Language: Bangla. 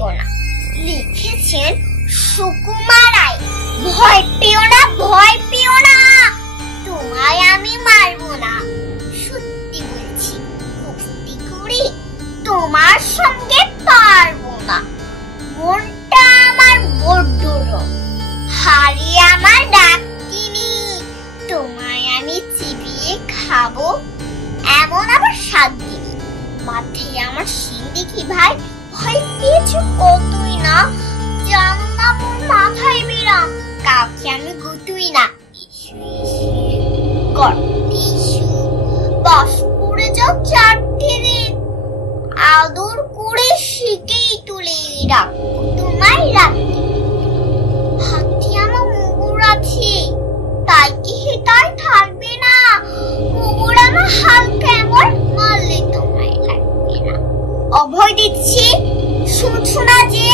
পেও না। লিখেছেন সুকুমার রায়। ভয় পেও না, ভয় পেও না, তোমায় আমি মারবো না। সত্যি বলছি, কুস্তি করে তোমার সঙ্গে পারবো না। মনটা আমার বড্ড রং, হারিয়ে আমার ডাকিনি। তোমায় আমি চিবিয়ে খাবো এমন আবার স্বাদ দিনি। মাথায় আমার সিন্দিকি ভাই, ভয় পেয়েছো কতই না। জানো না মোর মাথায় বেরাম, কাউকে আমি গুতুই না। বাস করে যাও 4টে দিন, আদর করে শিখেই তুলে রাখবো তোমায় রাখতে। হাতে আমার মুগুর আছে, তাই কি হেতায় থাকবে না? মুগুর আমার হালকা এমন, মারলে তোমায় লাগবে না। অভয় দিচ্ছি, শুনছো না যে?